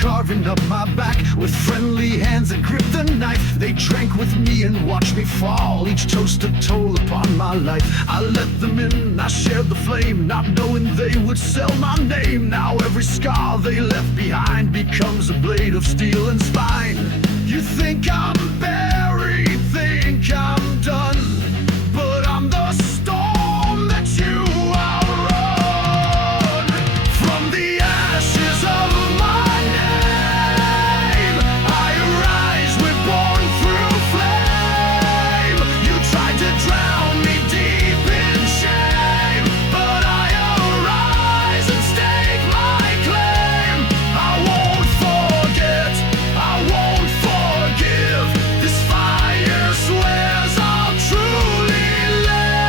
carving up my back with friendly hands that grip the knife. They drank with me and watched me fall, each toast a toll upon my life. I let them in, I shared the flame, not knowing they would sell my name. Now every scar they left behind becomes a blade of steel and spine. You think I'm buried, think I'm done, but I'm the storm that you outrun. From the ashes of my name, I arise, we're born through flame. You tried to drown me deep in shame, but I arise and stake my claim. I won't forget, I won't forgive. This fire swears I'll truly live.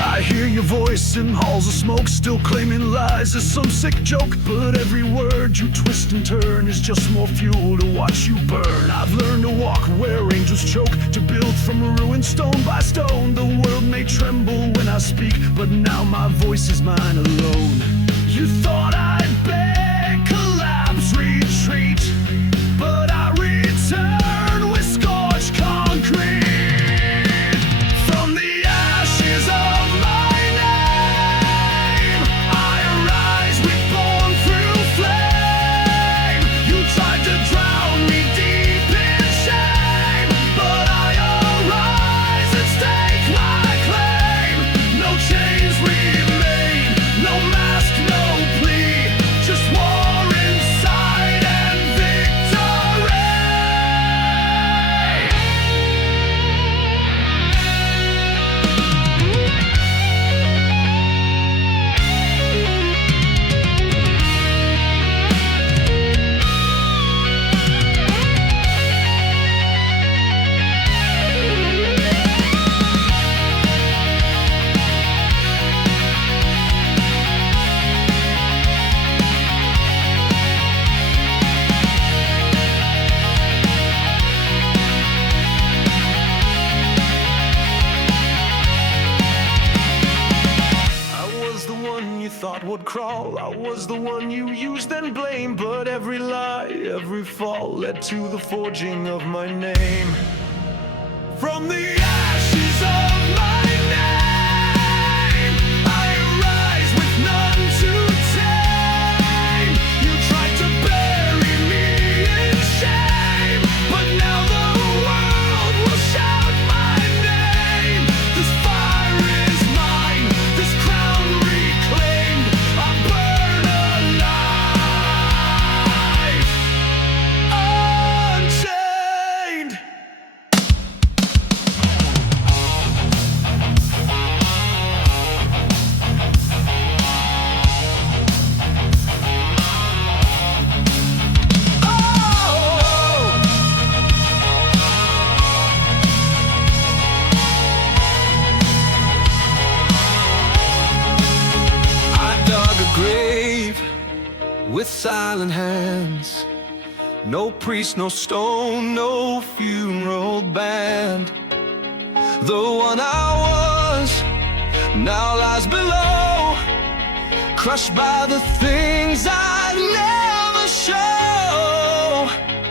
I hear your voice in halls of smoke, still claiming lies as some sick joke. But every word you twist and turn is just more fuel to watch you burn. I've learned to walk where angels choke, to build from a ruin stone by stone. The world may tremble when I speak, but now my voice is mine alone. You thought I'd beg, collapse, retreat, but I return with scorched concrete. From the ashes of my name, I arise, reborn through flame. You tried to drown me deep in shame, but I arise and stake my claim. No chains remain, no mask, no plea, just war inside and victory. I was the one you thought would crawl, I was the one you used and blamed. But every lie, every fall led to the forging of my name. From the ashes of my name, I arise with none to tame. You tried to bury me in shame, but now the world will shout my name. This fire is mine, this crown reclaimed. I burn alive, unchained. I dug a grave with silent hands. No priest, no stone, no funeral band. The one I was now lies below, crushed by the things I never show.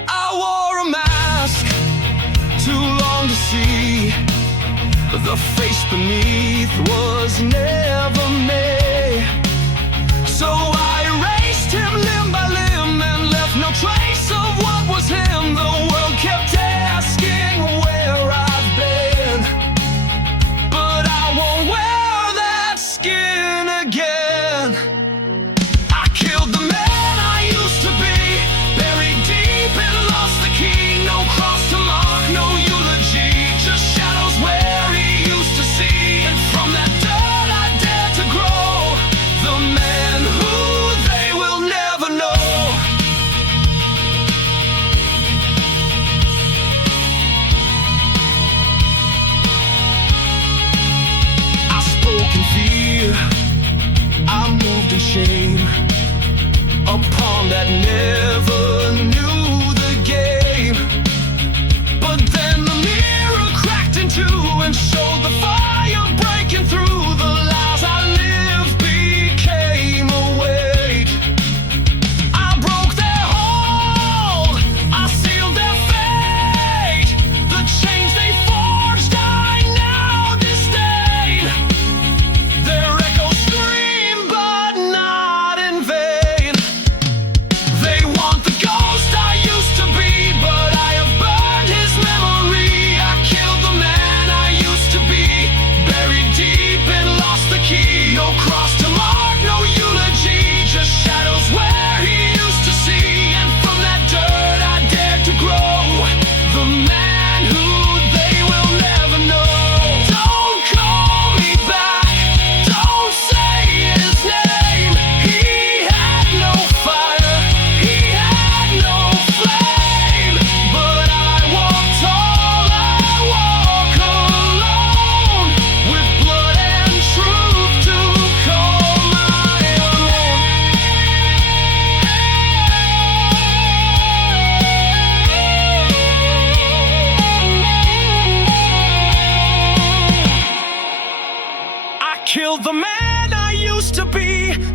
I wore a mask too long to see, the face beneath was never me. So I erased him limb by limb and left no trace of what was him. The world kept asking where I've been, but I won't wear that skin again. I killed the man I used to be, buried deep and lost the key. No cross to mark, no eulogy, just shadows where he used to see. And from that dirt I dared to grow, the man who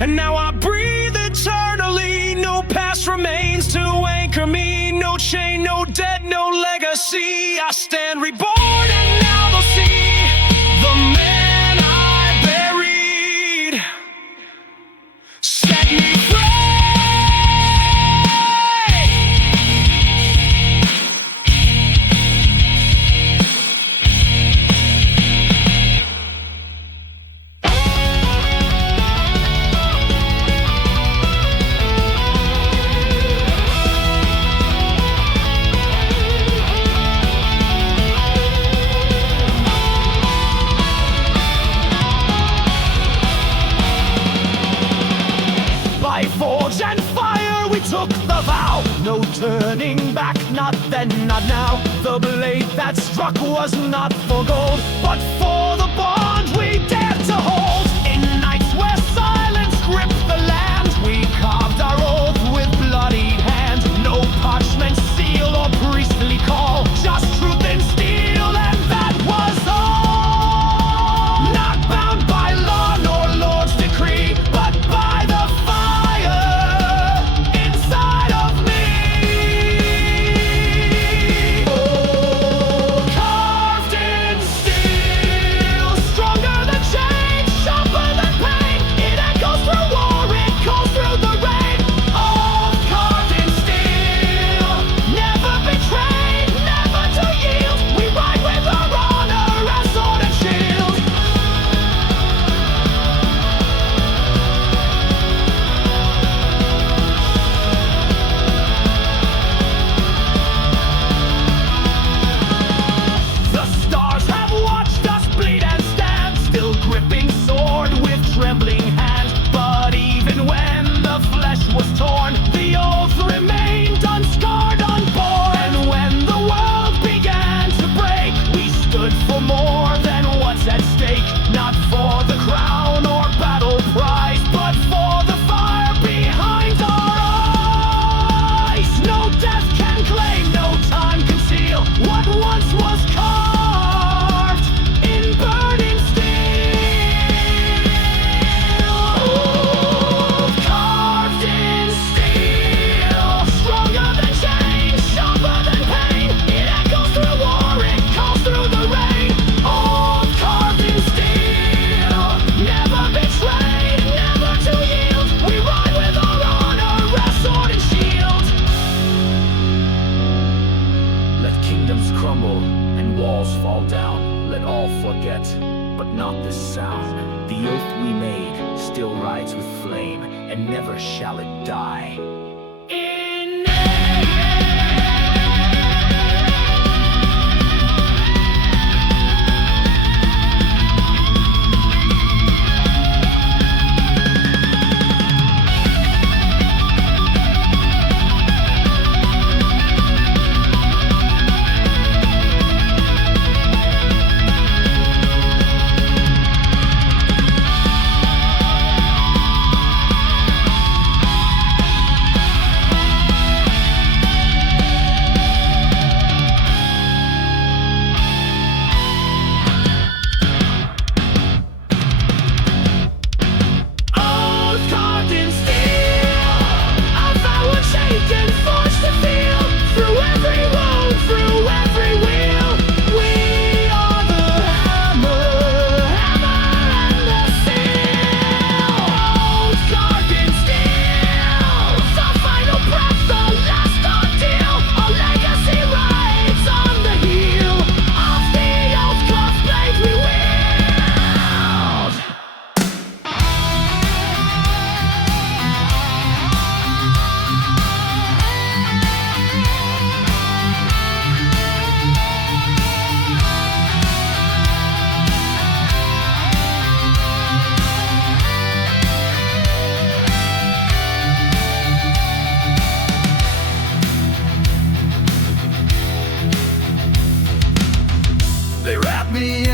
And now I breathe eternally. No past remains to anchor me. No chain, no debt, no legacy. I stand reborn and now they'll see the man I buried. Set me free. By forge and fire we took the vow. No turning back, not then, not now. The blade that struck was not for gold, but for the bond we dared to hold. In nights where silence gripped the land, we carved our oath with bloodied hand. No parchment seal or priestly call, just truth in steel, and that was all. Not bound by law nor Lord's decree, but by the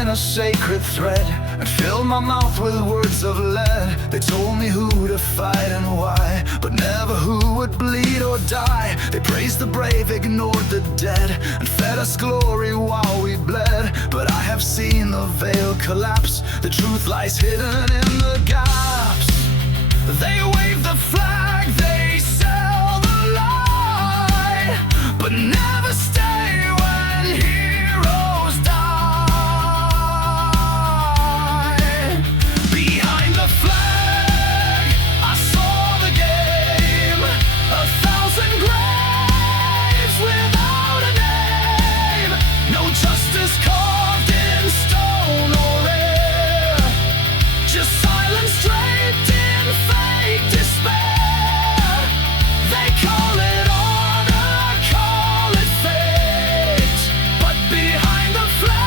a sacred thread and filled my mouth with words of lead. They told me who to fight and why, but never who would bleed or die. They praised the brave, ignored the dead, and fed us glory while we bled. But I have seen the veil collapse. The truth lies hidden in the gaps. They wave the flag, they sell the lie, but never stay when heroes die. Behind the flag, I saw the game, 1,000 graves without a name, no justice carved in stone or air, just silence draped in fake despair. They call it honor, call it fate, but behind the flag,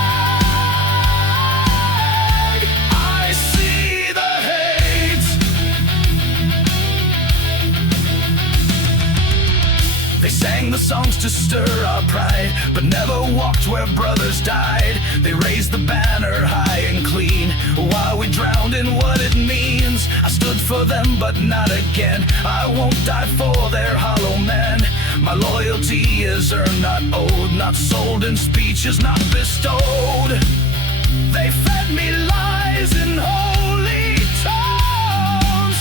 I see the hate. They sang the songs to stir our pride, but never walked where brothers died. They raised the banner high and clean, while we drowned in what it means. I stood for them, but not again. I won't die for their hollow men. My loyalty is earned, not owed, not sold, and speech is not bestowed. They fed me lies in holy tones,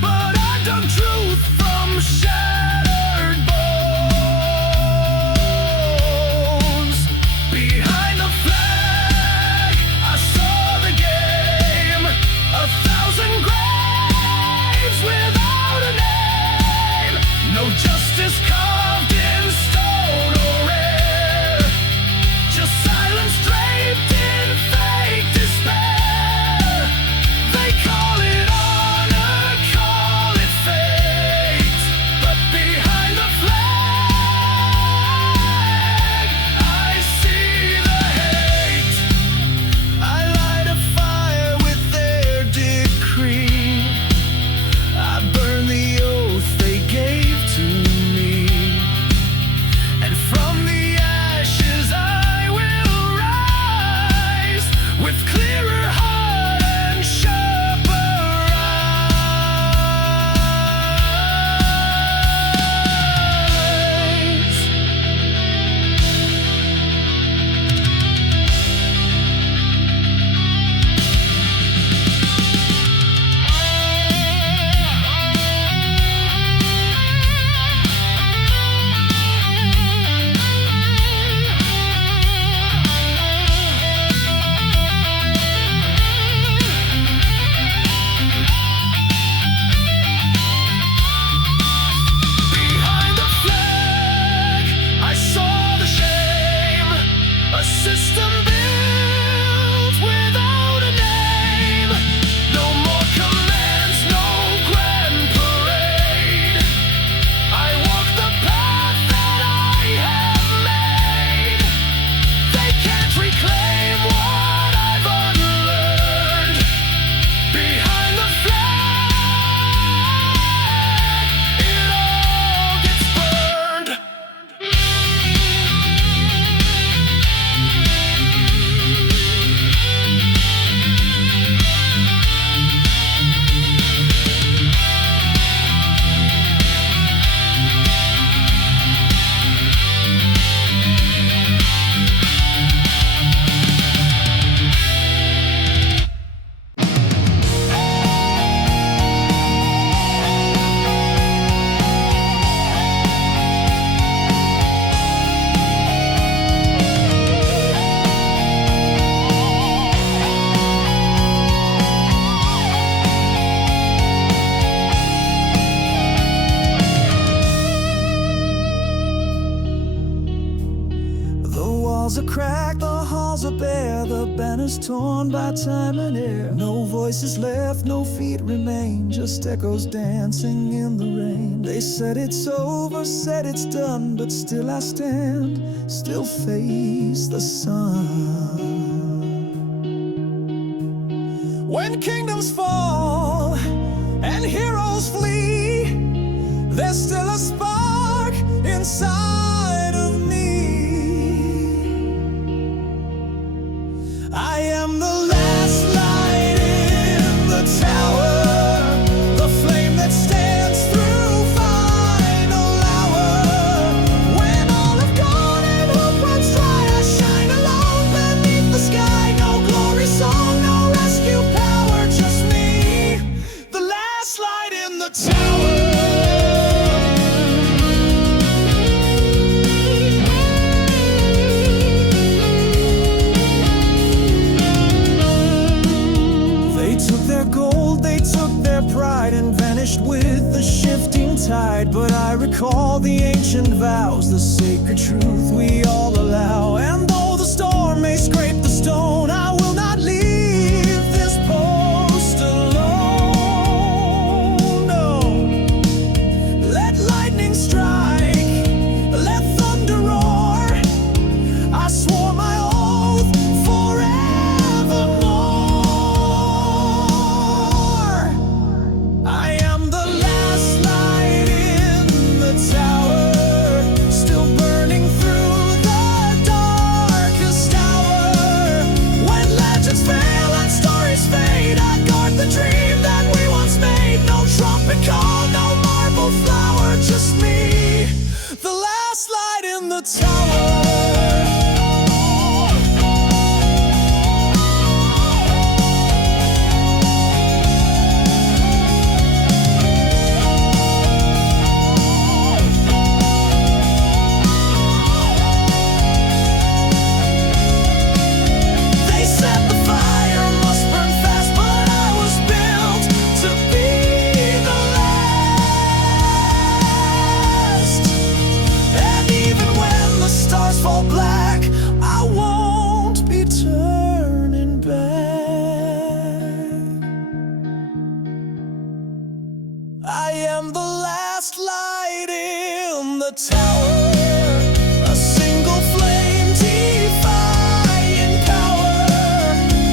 but I dug truth from shattered bones. Behind the flag, I saw the game, 1,000 graves without a name, no justice carved in stone or air, just silence draped in fake despair. They call it honor, call it fate, but behind the flag, I see the hate. I light a fire with their decree, I burn the oath they gave to me, and from the ashes I will rise, with clearer heart and sharper eyes. Behind the flag, I saw the shame, a system built without a name. No more commands, no grand parade. I walk the path that I have made. They can't reclaim what I've unlearned. Behind the flag, it all gets burned. The walls are cracked, the halls are bare, the banners torn by time and air. No voices left, no feet remain, just echoes dancing in the rain. They said it's over, said it's done, but still I stand, still face the sun. When kingdoms fall and heroes flee, there's still a spark inside of me. I am the last light in the tower, the flame that stands through final hour. When all have gone and hope runs dry, I shine alone beneath the sky. No glory song, no rescue power, just me, the last light in recall the ancient vows, the sacred truth we all allow. And though the storm may scrape the stone, I will not leave this post alone. No, let lightning strike, let thunder roar. I swore my oath forevermore. I am the last light in the tower, still burning through the darkest hour. When legends fail and stories fade, I guard the dream that we once made. No trumpet call, no marble flower, just me, the last light in the tower. Fall black, I won't be turning back. I am the last light in the tower, a single flame defying power.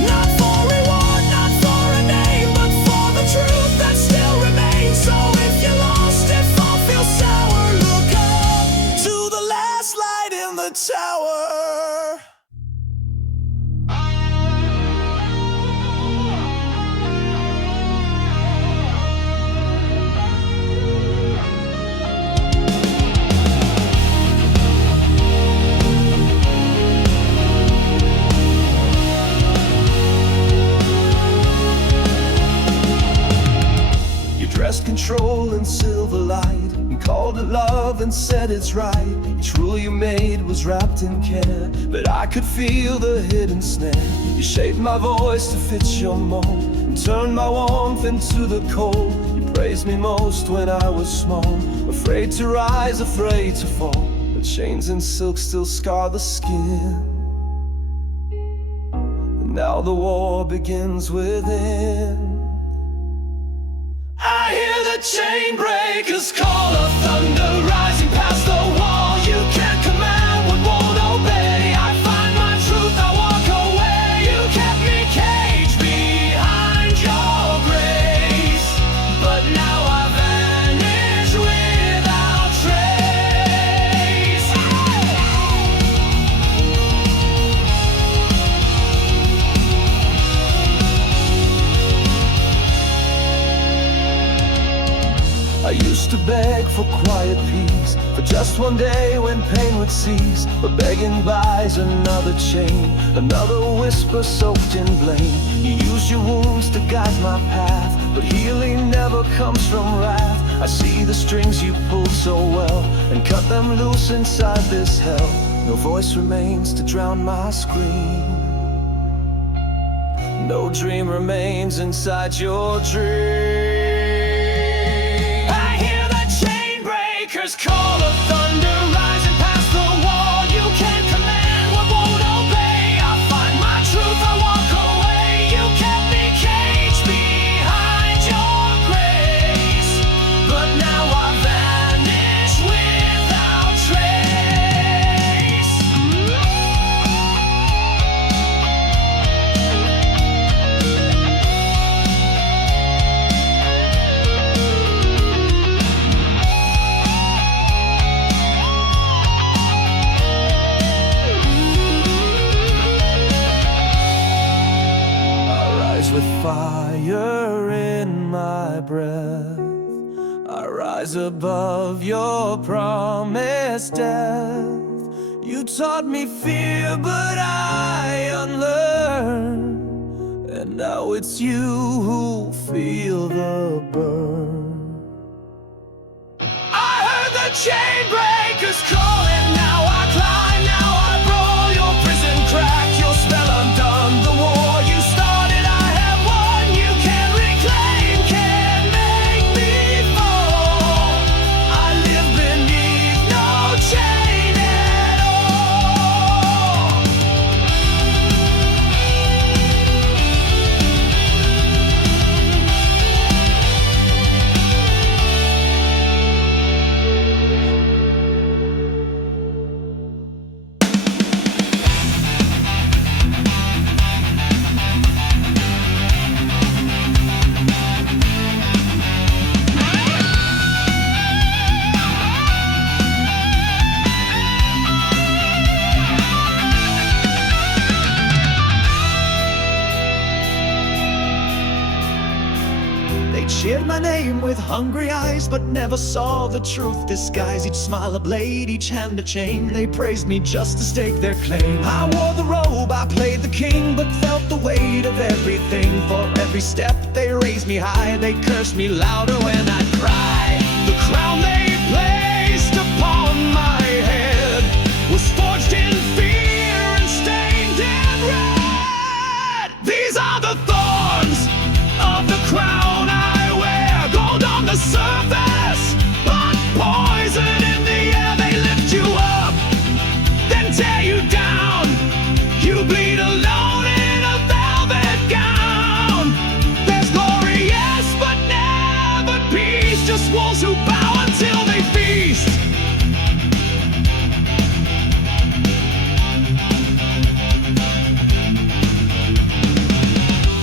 Not for reward, not for a name, but for the truth that still remains. So if you're lost, if all feels sour, look up to the last light in the tower. You dressed control in silver light, you called it love and said it's right. Each rule you made was wrapped in care, but I could feel the hidden snare. You shaped my voice to fit your mold, and turned my warmth into the cold. You praised me most when I was small, afraid to rise, afraid to fall. The chains and silk still scar the skin, and now the war begins within. I hear the chain breakers call of thunder rising past the wall. You can't command what won't obey. I find my truth, I walk away. You kept me caged behind your grace, but now I vanish without trace. I used to beg for quiet peace, for just one day when pain would cease. But begging buys another chain, another whisper soaked in blame. You used your wounds to guide my path, but healing never comes from wrath. I see the strings you pulled so well, and cut them loose inside this hell. No voice remains to drown my scream, no dream remains inside your dream. Call of thunder rising past the wall. You can't command what won't obey. I find my truth, I walk away. You kept me caged behind your grace, but now I vanish without trace. With fire in my breath, I rise above your promised death. You taught me fear, but I unlearned, and now it's you who feel the burn. I heard the chain breakers calling, now I climb, now I roll. Your prison crack, your spell undone. The war you started, I have won. You can't reclaim, can't make me fall. I live beneath my name with hungry eyes, but never saw the truth disguised. Each smile a blade, each hand a chain. They praised me just to stake their claim. I wore the robe, I played the king, but felt the weight of everything. For every step they raised me high, they cursed me louder when I'd cry. The crown they placed upon my head was forged in fear and stained in red. These are the thorns of the crown I wear. Gold on the surface, but poison in the air. They lift you up, then tear you down. You bleed alone in a velvet gown. There's glory, yes, but never peace. Just wolves who bow until they feast.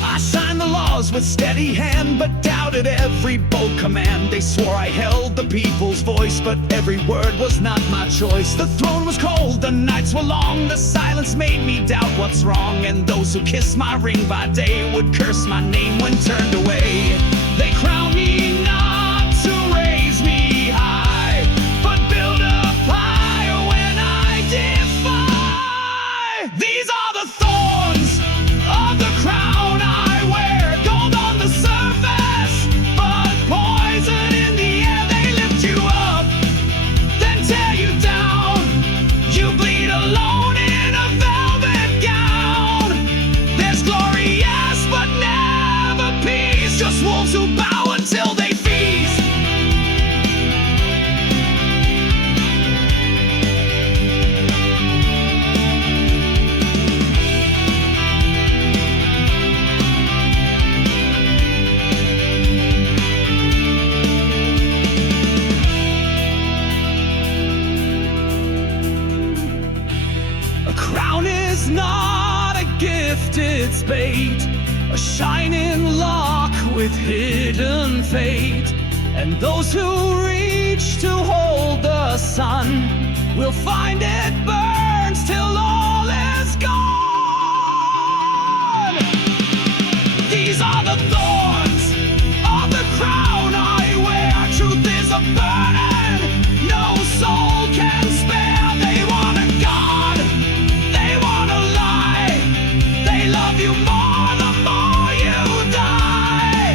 I signed the laws with steady hand, but doubted every bold command. They swore I held the people's voice, but every word was not my choice. The throne was cold, the nights were long. The silence made me doubt what's wrong. And those who kissed my ring by day would curse my name when turned away. They crowned me not to raise me high, but build up higher when I defy. These are the thorns of the crown I wear. Gold on the surface, but poison in the air. They lift you up, then tear you down. You bleed alone in a velvet gown. There's glory, yes, but never peace. Just wolves who bow until they feast. A crown is not a gift, it's bait. A shining lock with hidden fate. And those who reach to hold the sun will find it burns till all is gone. These are the thorns of the crown I wear. Truth is a burden no soul can spare. They want a God, they want a lie. They love you more the more you die.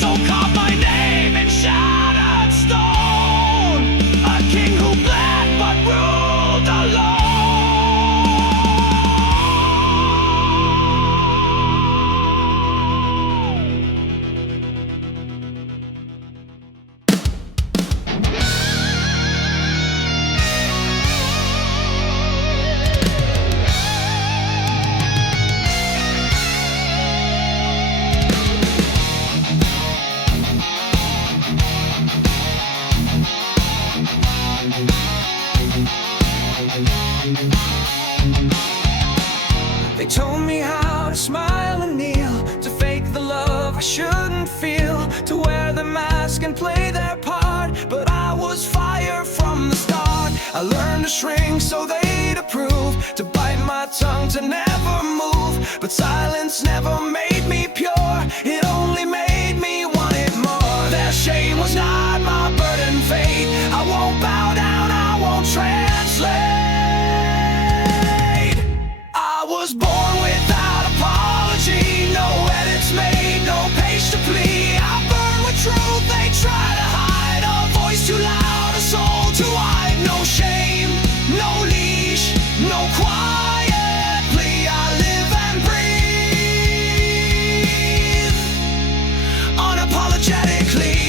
So carve my name in shattered stone, a king who bled but ruled alone. They told me how to smile and kneel, to fake the love I shouldn't feel, to wear the mask and play their part. But I was fire from the start. I learned to shrink so they'd approve, to bite my tongue, to never move. But silence never made me pure, it only made me want it more. Their shame was not my burden, fate. I won't bow down, I won't translate. I was born without apology, no edits made, no page to plea. I burn with truth, they try to hide. A voice too loud, a soul too wide. No shame, no leash, no quiet plea. I live and breathe unapologetically.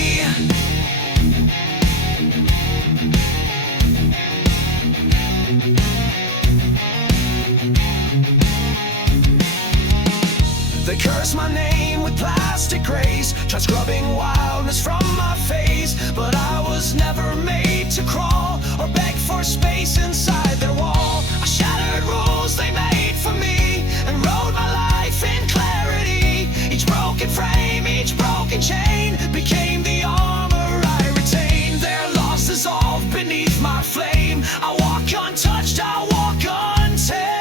They curse my name with plastic grace, try scrubbing wildness from my face. But I was never made to crawl or beg for space inside their wall. I shattered rules they made for me and wrote my life in clarity. Each broken frame, each broken chain became the armor I retained. Their loss dissolved beneath my flame. I walk untouched, I walk untamed.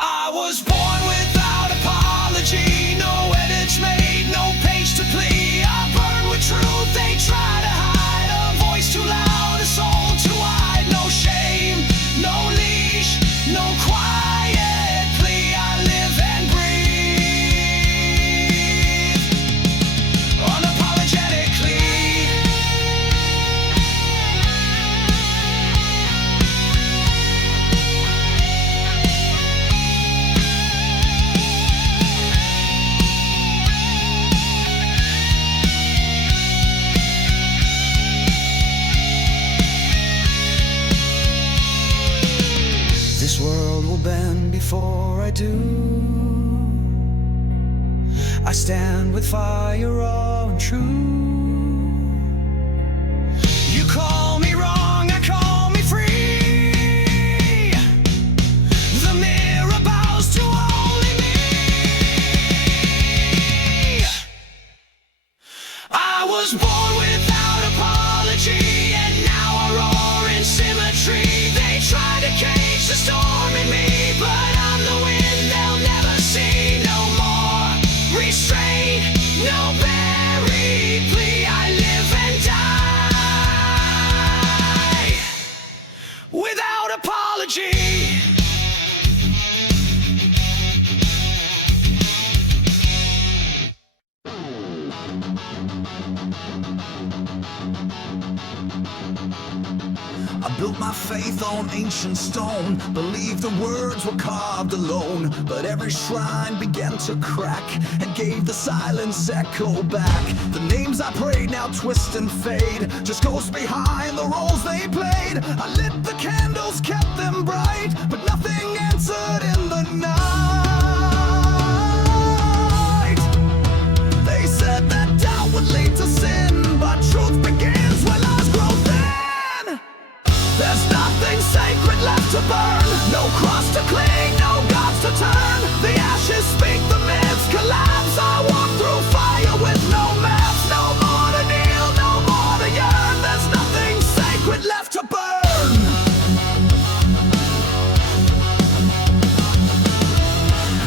I was born without apology, no edits made, no page before I do. I stand with fire raw and true. You call me wrong, I call me free. The mirror bows to only me. I was born without apology, and now I roar in symmetry. They try to cage the storm in me, but I'm the wind they'll never see. No more restraint, no buried plea. I live and die without apology. I built my faith on ancient stone, believed the words were carved alone. But every shrine began to crack and gave the silence echo back. The names I prayed now twist and fade, just ghosts behind the roles they played. I lit the candles, kept them bright, but nothing answered in the night. They said that doubt would lead to sin, but truth begins when lies grow thin. There's nothing sacred left to burn, no cross to cling, no gods to turn. The ashes speak, the myths collapse. I walk through fire with no maps. No more to kneel, no more to yearn. There's nothing sacred left to burn.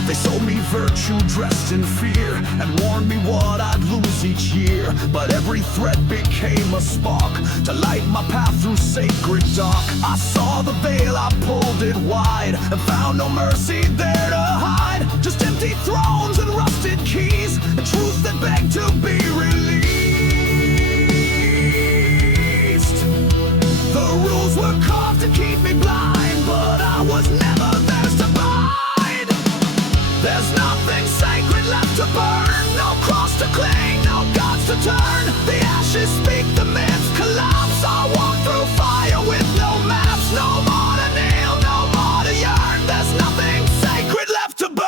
They sold me virtue dressed in fear and warned me what I'd lose each year. But every thread became a spark to light my path through sacred dark. I saw the veil, I pulled it wide, and found no mercy there to hide. Just empty thrones and rusted keys, and truths that beg to be released. The rules were carved to keep me blind, but I was never theirs to bind. There's nothing sacred left to burn, no cross to cling, no gods to turn. The ashes speak, the myths collapse. I walk through fire with no maps. No more to kneel, no more to yearn. There's nothing sacred left to burn.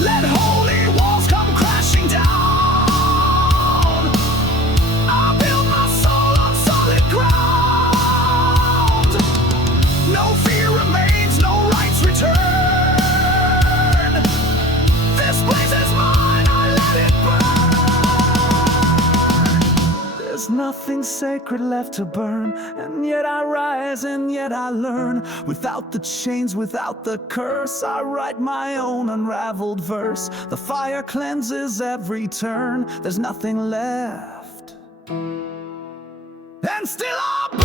Let holy walls come crashing down. I build my soul on solid ground. No fear remains, no rights return. This place is mine, I let it burn. There's nothing sacred left to burn, and yet I rise and yet I learn. Without the chains, without the curse, I write my own unraveled verse. The fire cleanses every turn, there's nothing left, and still I burn.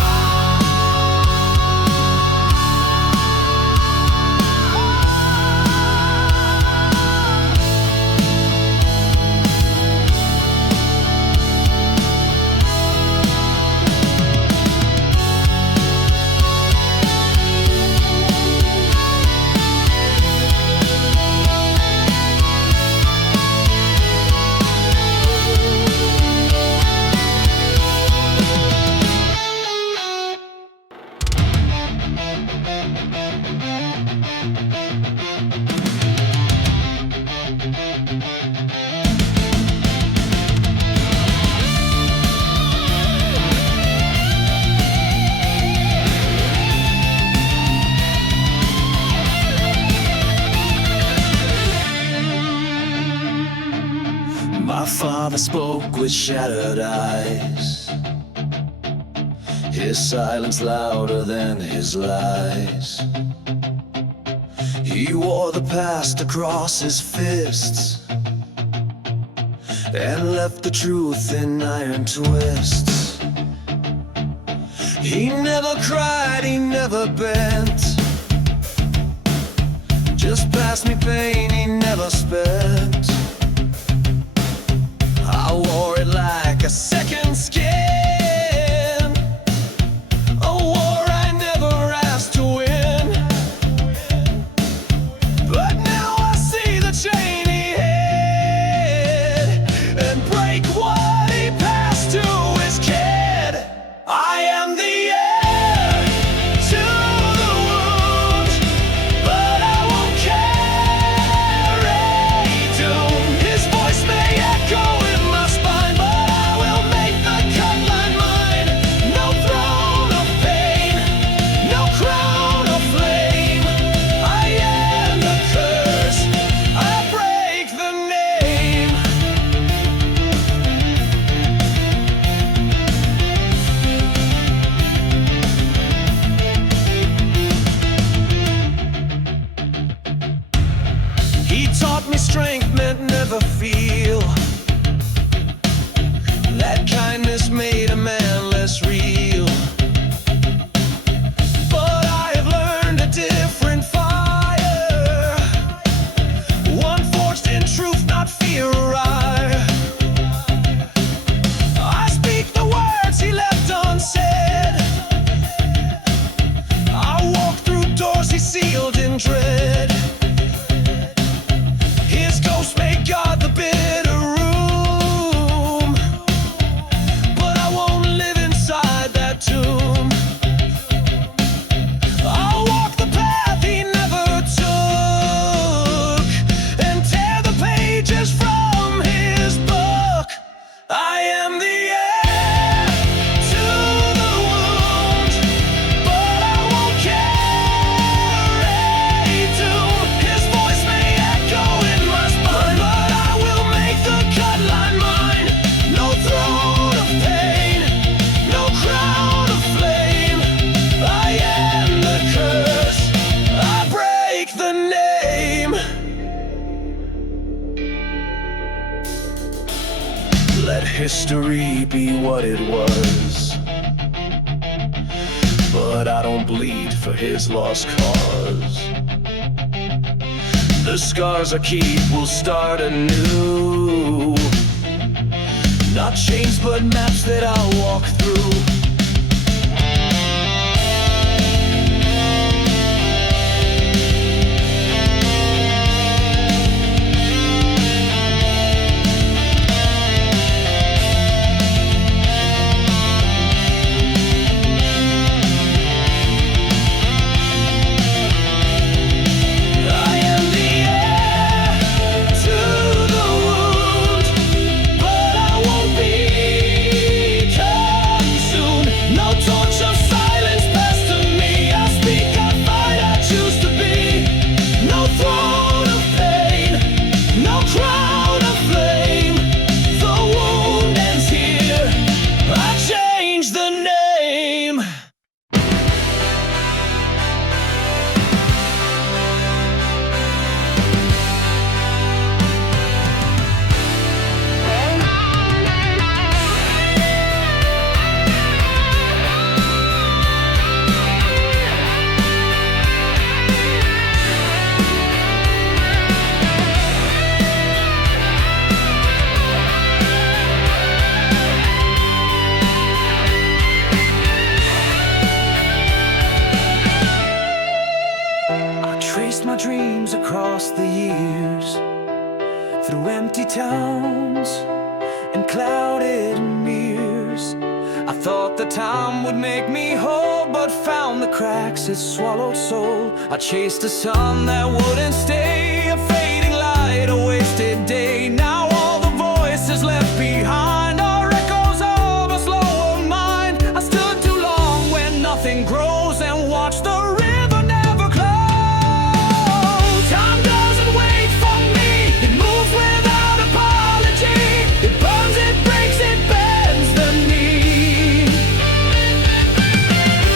My father spoke with shattered eyes, his silence louder than his lies. He wore the past across his fists and left the truth in iron twists. He never cried, he never bent, just passed me pain he never spent. I wore it like a second skin. He taught me strength meant never feel. That kindness made a man less real. But I have learned a different fire, one forged in truth, not fear or ire. I speak the words he left unsaid. I walk through doors he sealed in dread. His ghost may guard the bitter room, but I won't live inside that tomb. I'll walk the path he never took and tear the pages from his book. I am the heir to the wound, but I won't carry doom. His voice may echo in my spine, but I will make the cut line mine. No throne of pain, no crown of flame. I end the curse, I break the name. Let history be what it was, but I don't bleed for his lost cause. The scars I keep will start anew, not chains but maps that I'll walk through. I am the heir to the wound, but I won't be consumed. No torch of silence passed to me. I speak, I fight, I choose to be. No throne of pain, no crown of flame. The wound ends here, I change the name. I traced my dreams across the years, through empty towns and clouded mirrors. I thought the time would make me whole, but found the cracks it swallowed soul. I chased a sun that wouldn't stay, a fading light, a wasted day. Now all the voices left behind are echoes of a slower mind. I stood too long when nothing grows and watched the river never close. Time doesn't wait for me, it moves without apology. It burns, it breaks, it bends the knee,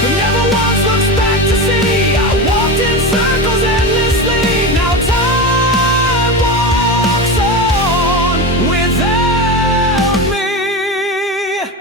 but never once looks back to see. I walked in circles endlessly. Now time walks on without me.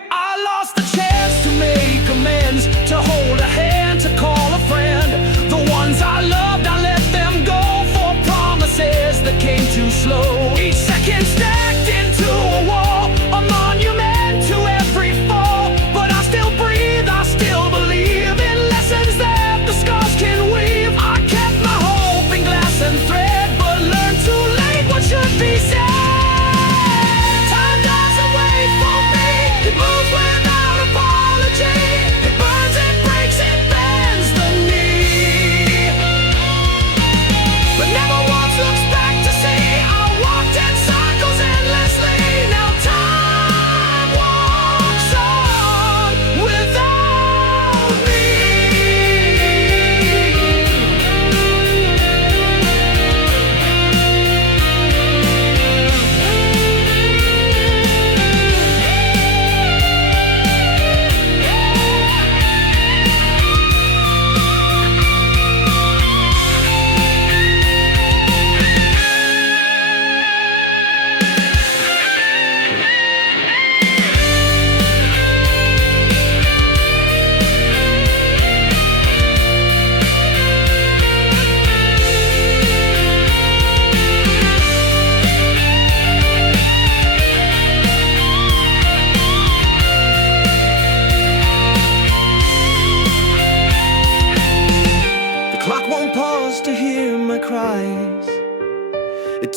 I lost the chance to make amends, to hold a hand, to call a friend. The ones I loved, I let them go for promises that came too slow. Each second stacked into a wall, a monument to every fall. But I still breathe, I still believe in lessons that the scars can weave. I kept my hope in glass and thread, but learned too late what should be said. Time doesn't wait for me, it moves without apology. It burns, it breaks, it bends the knee, but never once looks back to see. I walked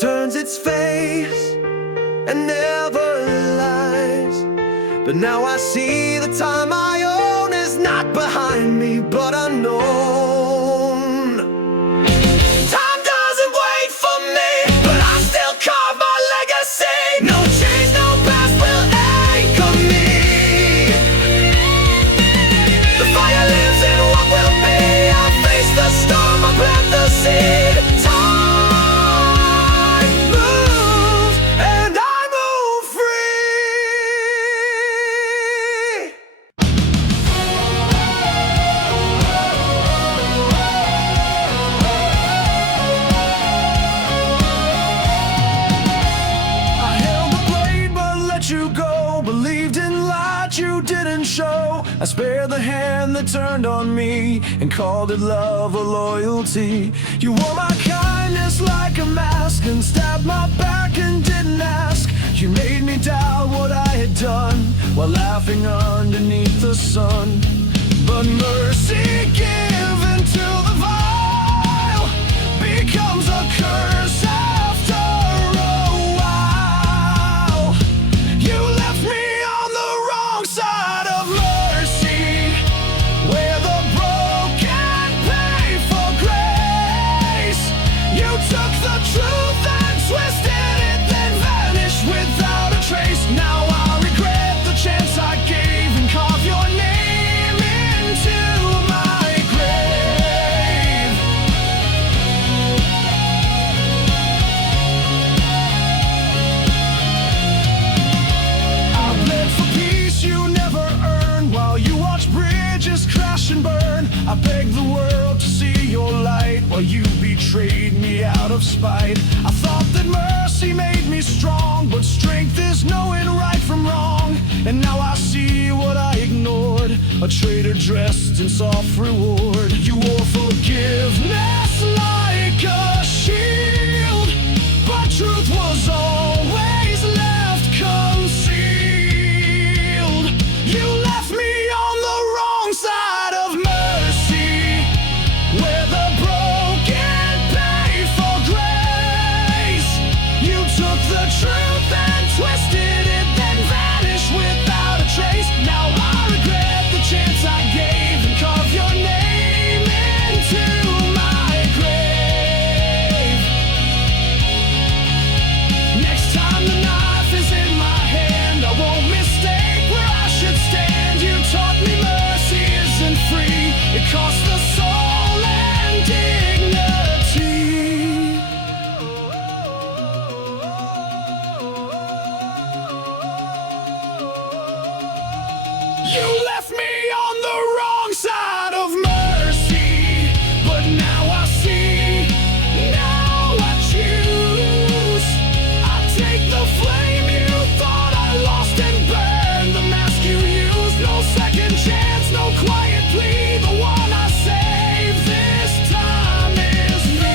turns its face and never lies. But now I see the time I own is not behind me, but unknown. Time doesn't wait for me, but I still carve my legacy. No change, no past will anchor me. The fire lives in what will be. I face the storm, I plant the seed. I spared the hand that turned on me and called it love or loyalty. You wore my kindness like a mask and stabbed my back and didn't ask. You made me doubt what I had done while laughing underneath the sun. But mercy given to the vile becomes a curse after a while. You left me on the wrong side of mercy, where the broken pay for grace. You took the truth and twisted it, then vanished without a trace. Now I regret the chance I gave and carve your name into my grave. I bled for peace you never earned while you watched bridges crash and burn. I begged the world to see your light while you betrayed me out of spite. I thought that mercy made me strong, but strength is knowing right from wrong. And now I see what I ignored, a traitor dressed in soft reward. You wore forgiveness like a shield, but truth was always left concealed. You left me on the wrong side of mercy, where the broken pay for grace. You took the truth and twisted it, then vanished without a trace. Now I regret the chance I gave and carve your name into my grave. Next time the knife is in my hand, I won't mistake where I should stand. You taught me mercy isn't free, it costs the soul and dignity. You left me on the wrong side of mercy, but now I see, now I choose. I take the flame you thought I lost and burn the mask you used. No second chance, no quiet plea. The one I save this time is me.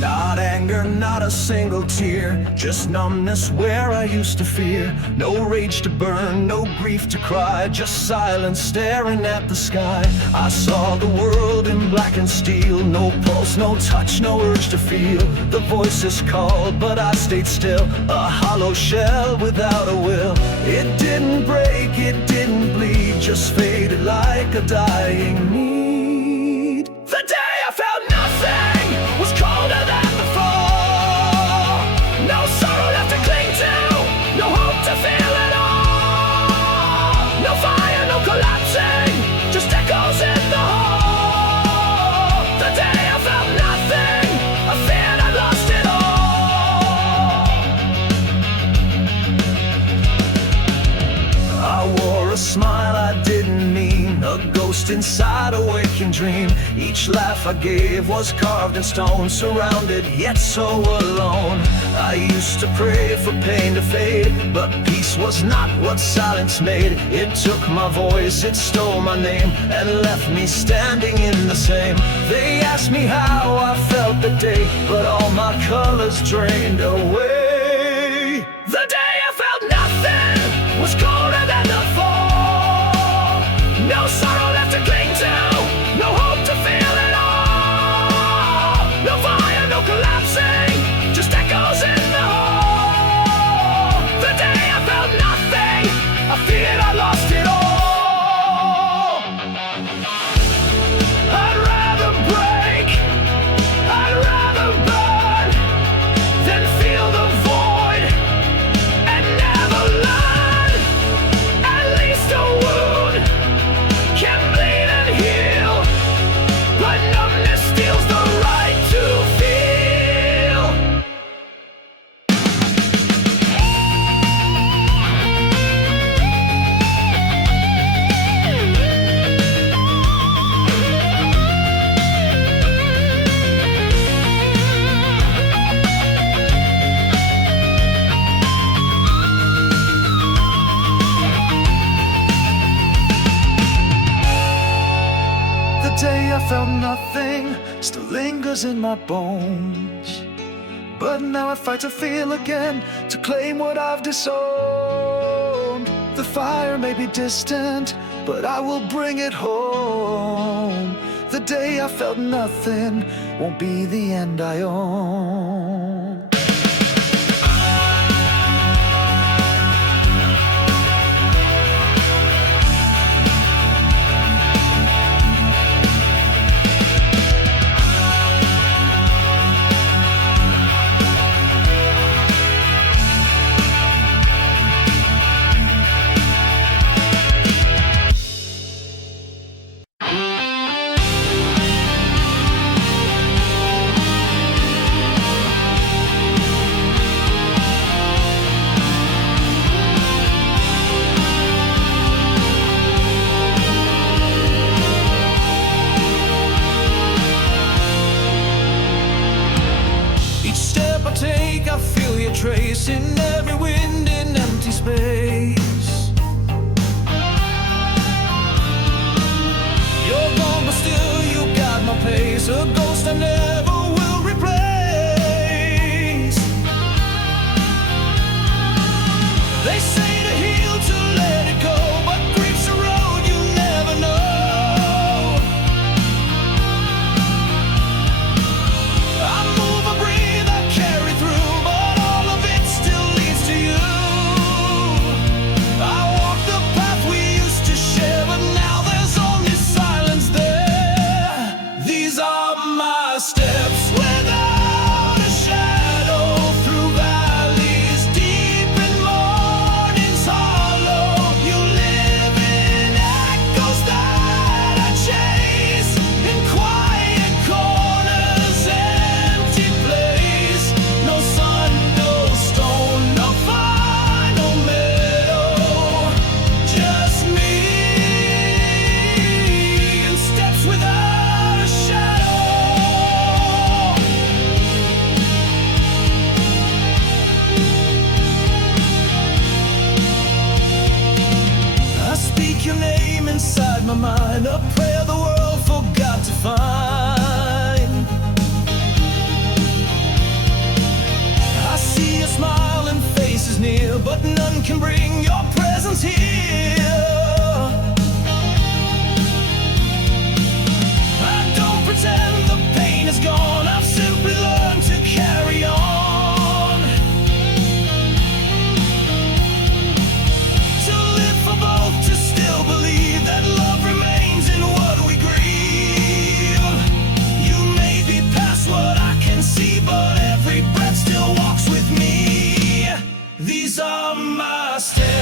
Not anger, not a single tear, just numbness where I used to fear. No rage to burn, no grief to cry, just silence staring at the sky. I saw the world in black and steel, no pulse, no touch, no urge to feel. The voices called, but I stayed still, a hollow shell without a will. It didn't break, it didn't bleed, just faded like a dying need. The day I felt nothing was colder than before. No sorrow left to cling to, no hope to feel at all. No fire, no collapsing, just echoes in the hall. The day I felt nothing, I feared I'd lost it waking dream. Each laugh I gave was carved in stone, surrounded yet so alone. I used to pray for pain to fade, but peace was not what silence made. It took my voice, it stole my name, and left me standing in the same. They asked me how I felt the day, but all my colors drained away. The day I felt nothing was colder than the fall. No sorrow left to cling to, no hope to feel at all. No fire, no collapsing, just echoes in the hall. The day I felt nothing, I feared I lost it all. I'd rather break, I'd rather burn than feel the void and never learn. At least a wound can bleed and heal, but numbness steals the right to feel. The day I felt nothing still lingers in my bones. But now I fight to feel again, to claim what I've disowned. The fire may be distant, but I will bring it home. The day I felt nothing won't be the end I own. Each step I take, I feel your trace in every wind in empty space. You're gone, but still you got my pace. A ghost I never will replace. They say to heal, to let it go, but grief's a road you never know. I move, I breathe, I carry through, but all of it still leads to you. I walk the path we used to share, but now there's only silence there. These are my steps without a shadow, through valleys deep and mornings hollow. You live in echoes that I chase, in quiet corners, empty place. No sun, no stone, no final meadow, just me in steps without a shadow. I speak your name inside my mind, a prayer the world forgot to find. I see a smile and faces near, but none can bring your presence here. I don't pretend the pain is gone, I've simply learned to carry on. To live for both, to still believe that love remains in what we grieve. You may be past what I can see, but every breath still walks with me. These are my steps.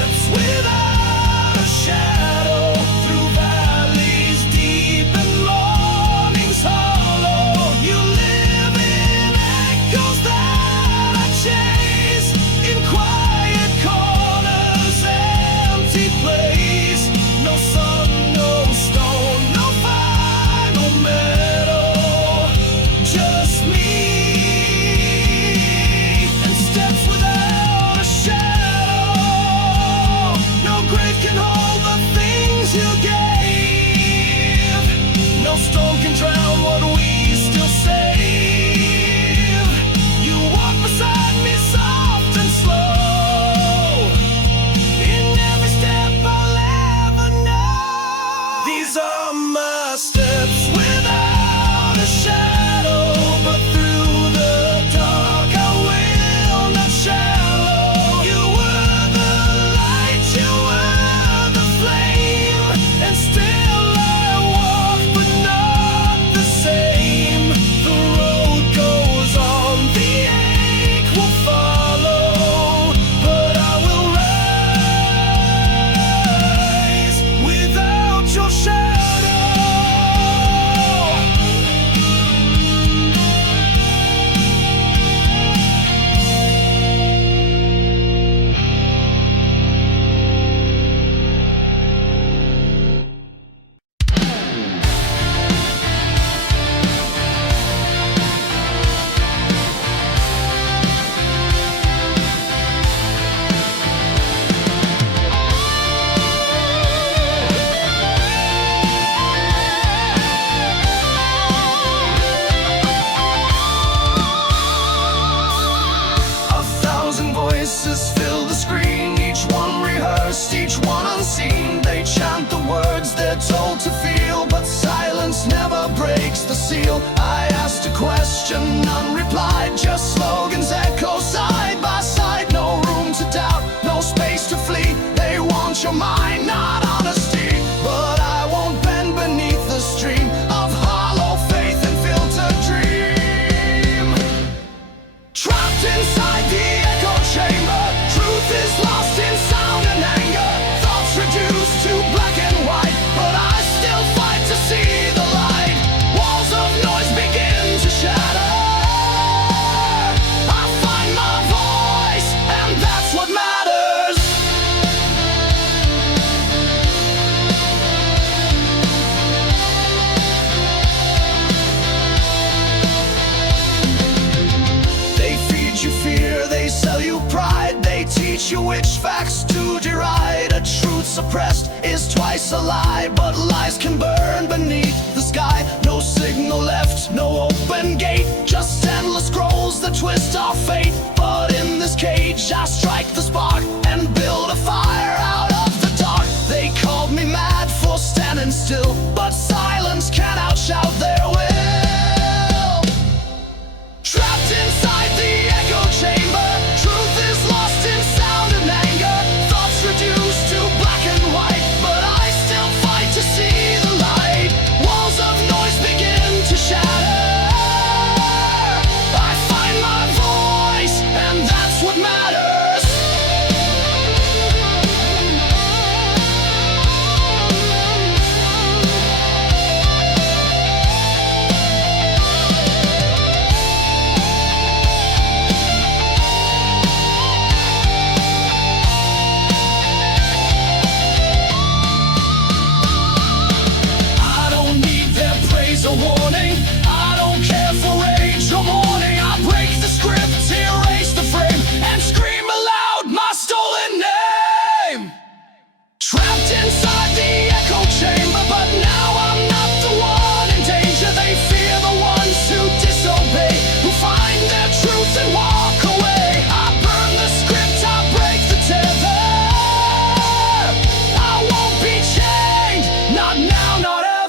teach you which facts to deride. A truth suppressed is twice a lie, but lies can burn beneath the sky. No signal left, no open gate, just endless scrolls that twist our fate. But in this cage I strike the spark and build a fire out of the dark. They called me mad for standing still, but silence can outshout their will. Trapped inside the echo chamber, truth is lost in sound and anger. Thoughts reduced to black and white, but I still fight to see the light. Walls of noise begin to shatter. I find my voice, and that's what matters. A warning, I don't care for rage or mourning. I break the script, erase the frame, and scream aloud my stolen name. Trapped inside the echo chamber, but now I'm not the one in danger. They fear the ones who disobey, who find their truth and walk away. I burn the script, I break the tether. I won't be chained, not now, not ever.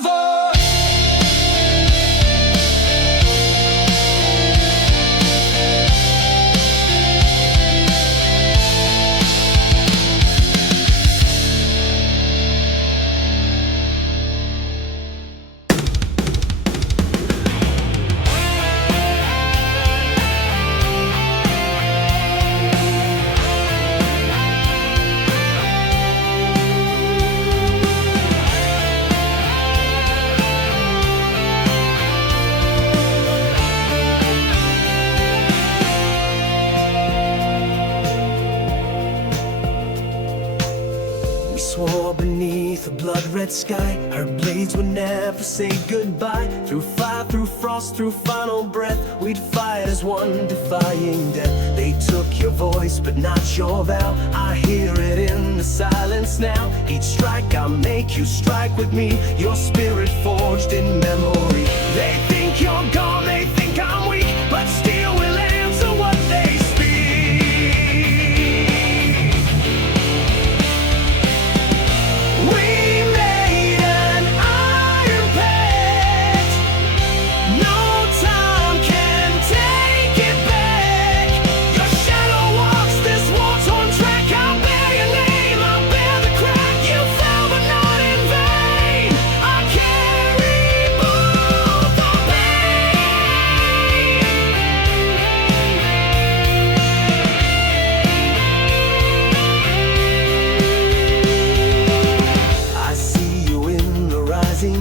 Swore beneath a blood-red sky, her blades would never say goodbye. Through fire, through frost, through final breath, we'd fight as one, defying death. They took your voice, but not your vow. I hear it in the silence now. Each strike I make, you strike with me. Your spirit forged in memory. They think you're gone, they think I'm weak, but still we'll answer what they speak.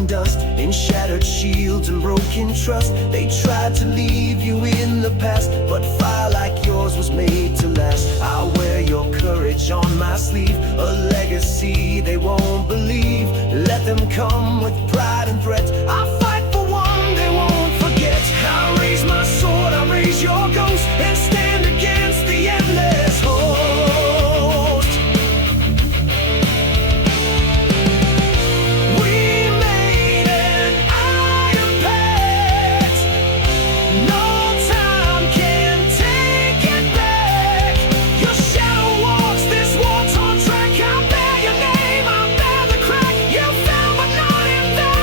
Dust in shattered shields and broken trust. They tried to leave you in the past, but fire like yours was made to last. I wear your courage on my sleeve, a legacy they won't believe. Let them come with pride and threat. I fight for one they won't forget. I raise my sword, I raise your ghost, and stand against the endless host. Your shadow walks this war-torn track. I bear your name, I bear the crack. You fell but not in vain.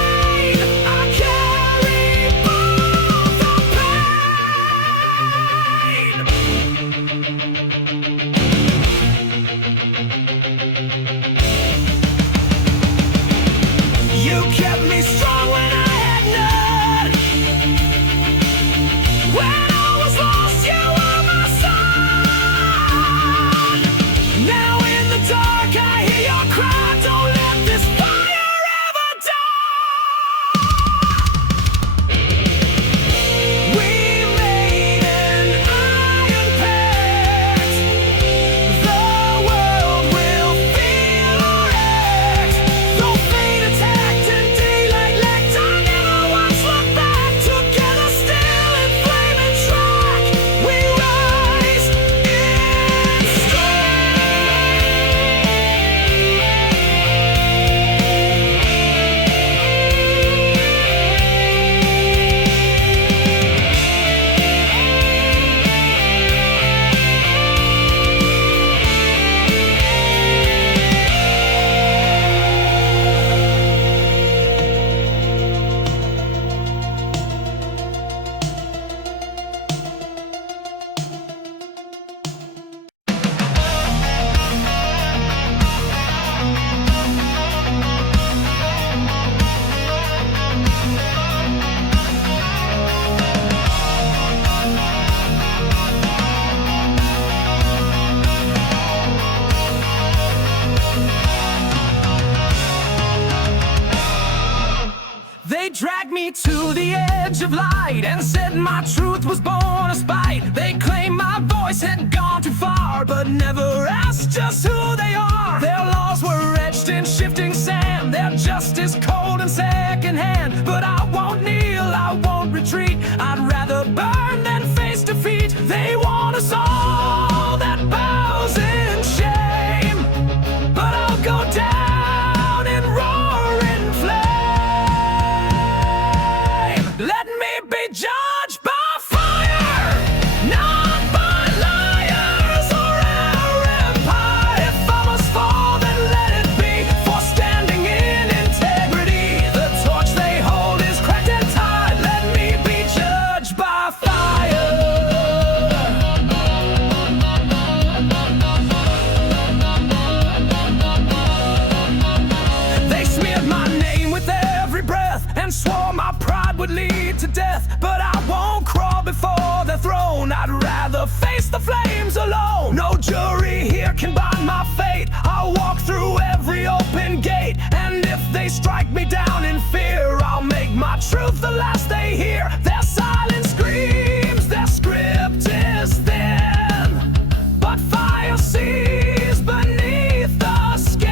image of light and said my truth was born of spite. They claimed my voice had gone too far, but never asked just who they are. Their laws were etched in shifting sand, their justice cold and secondhand. But I won't kneel, I won't retreat, I'd rather burn than face defeat. They want us all that bows in shame, but I'll go down in roaring flame. Let me be judged by fire, not by liars or our empire. If I must fall, then let it be for standing in integrity. The torch they hold is cracked and tied. Let me be judged by fire. They smeared my name with every breath and swore my pride would lead to death. But I won't crawl before the throne, I'd rather face the flames alone. No jury here can bind my fate, I'll walk through every open gate. And if they strike me down in fear, I'll make my truth the last they hear. Their silence screams, their script is thin, but fire sees beneath the skin.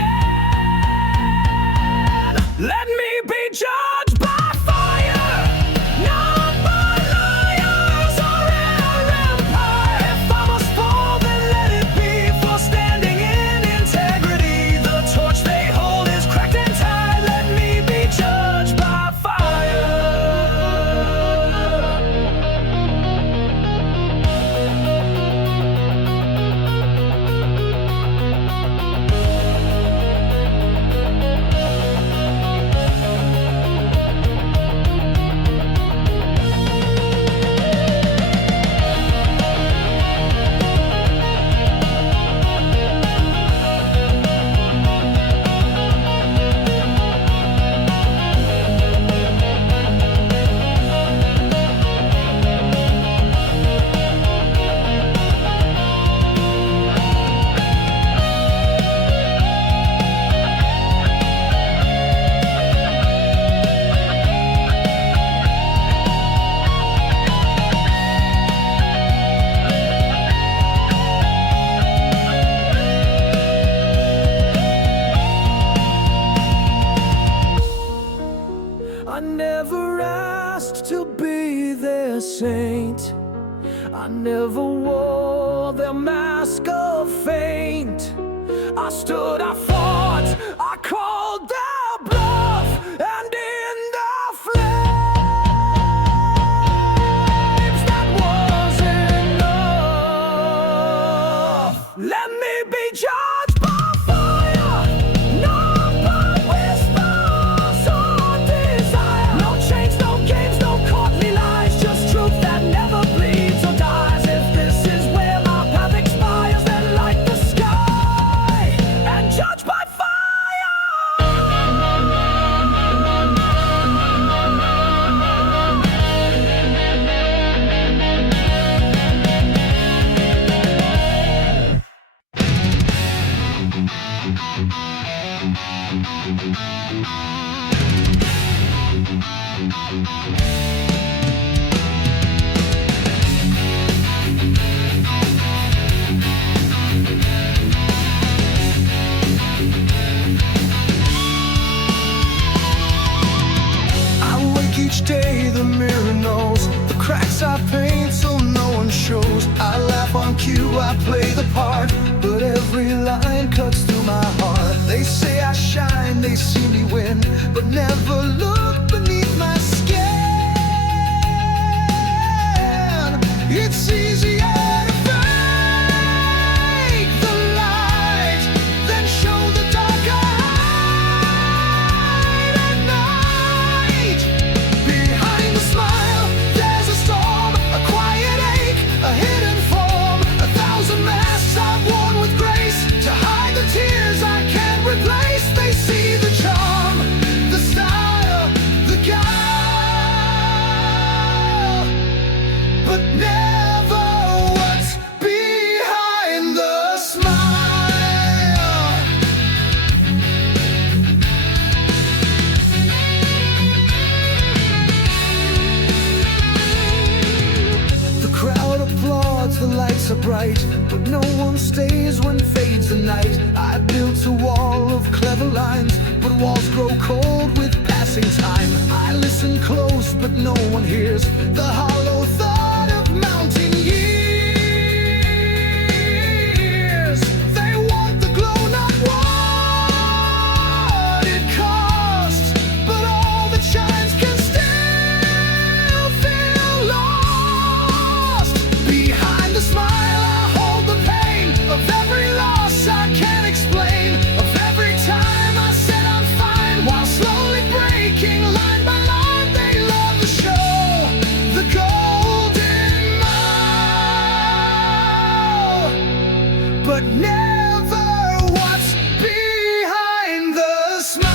Let me be judged by fire, not by liars or our empire. If I must fall, then let it be for standing in integrity. The torch they hold is cracked and tied. Let me be judged by fire. I never asked to be their saint, I never wore their mask of feint. I stood, I fought, I called their bluff, and in the flames that was enough. Let me be judged by fire, not by whispers or desire. No chains, no games, no courtly lies, just truth that never bleeds or dies. If this is where my path expires, then light the sky and judge by fire. I wake each day, the mirror knows the cracks I paint so no one shows. I laugh on cue, I play the part, but every line cuts through my heart. They say I shine, they see me win, but never look beneath my skin. It's easier to fake the light than show the darker hide at night. Behind the smile, there's a storm, a quiet ache, a hidden form. 1,000 masks I've worn with grace to hide the tears I can't replace. They see the charm, the style, are bright, but no one stays when fades the night. I built a wall of clever lines, but walls grow cold with passing time. I listen close, but no one hears the hollow thought of mounting years. They want the glow, not what it costs, but all that shines can still feel lost. Behind the smile I hold the pain of every loss I can't explain, of every time I said I'm fine while slowly breaking line by line. They love the show, the golden mile, but never what's behind the smile.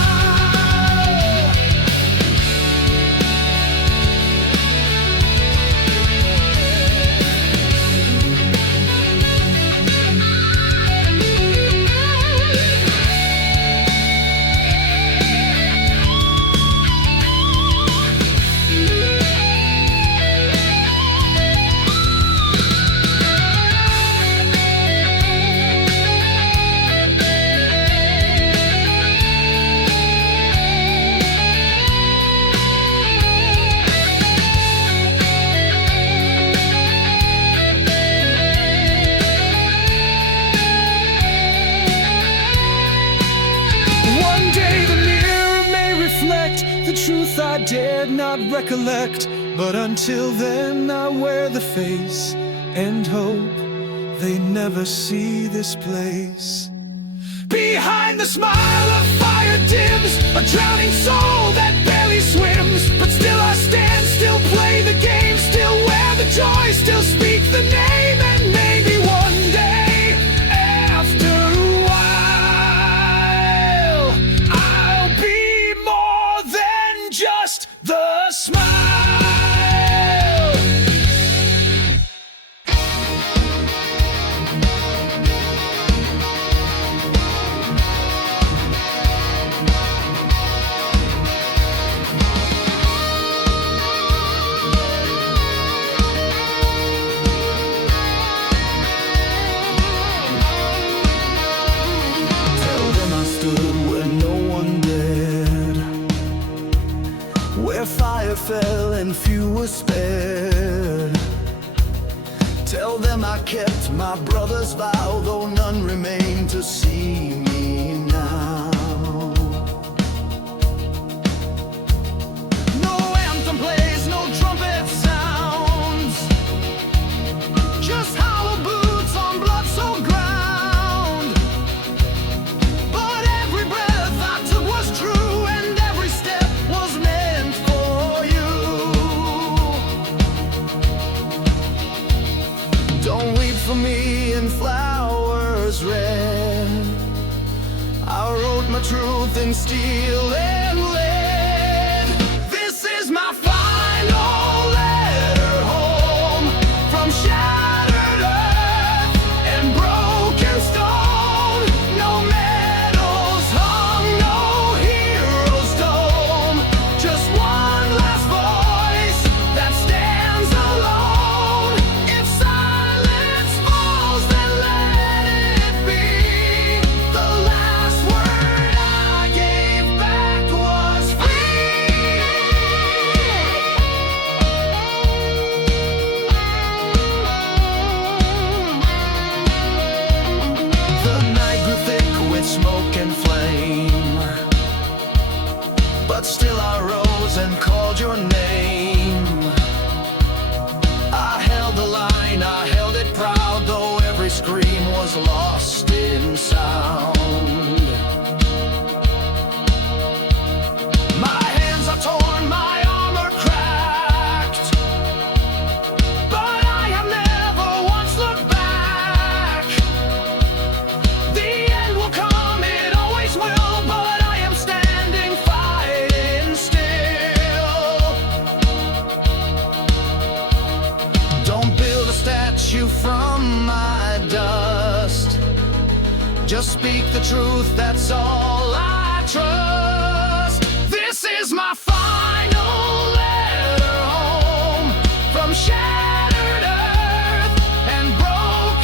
One day the mirror may reflect the truth I dared not recollect, but until then I wear the face and hope they never see this place. Behind the smile a fire dims, a drowning soul that barely swims, but still I stand, still play the game, still wear the joy, still speak the name, and maybe one day after a while I'll be more than just the smile. Tell them I stood where no one dared, where fire fell and few were spared. Tell them I kept my brother's vow, though none remain to see me now. No anthem plays, no trumpet sounds, just hollow boots on blood-soaked ground. But every breath I took was true, and every step was meant for you. Don't weep for me in flowers red, I wrote my truth in steel and lead. This is my final letter home, from shattered earth and broken stone. No medals hung, no hero's dome, just one last voice that stands alone. If silence falls, then let it be. The last word I gave back was free. The night grew thick with smoke and flame, but still I rose and called your name. I held the line, I held it proud, though every scream was lost in sound. My hands are torn, my armor cracked, but I have never once looked back. The end will come, it always will, but I am standing, fighting still. Don't build a statue from my dust, just speak the truth, that's all I trust. This is my final letter home, from shattered earth and broken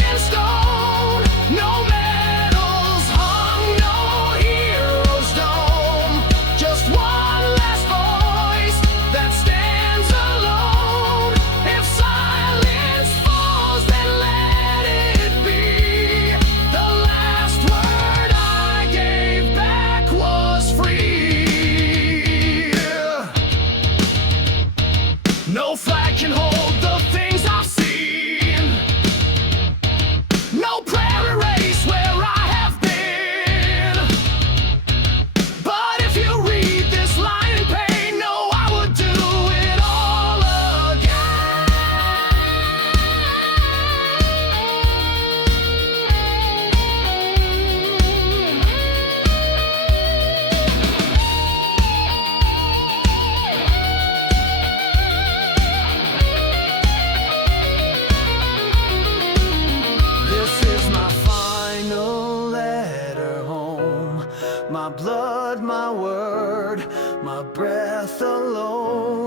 my blood, my word, my breath alone.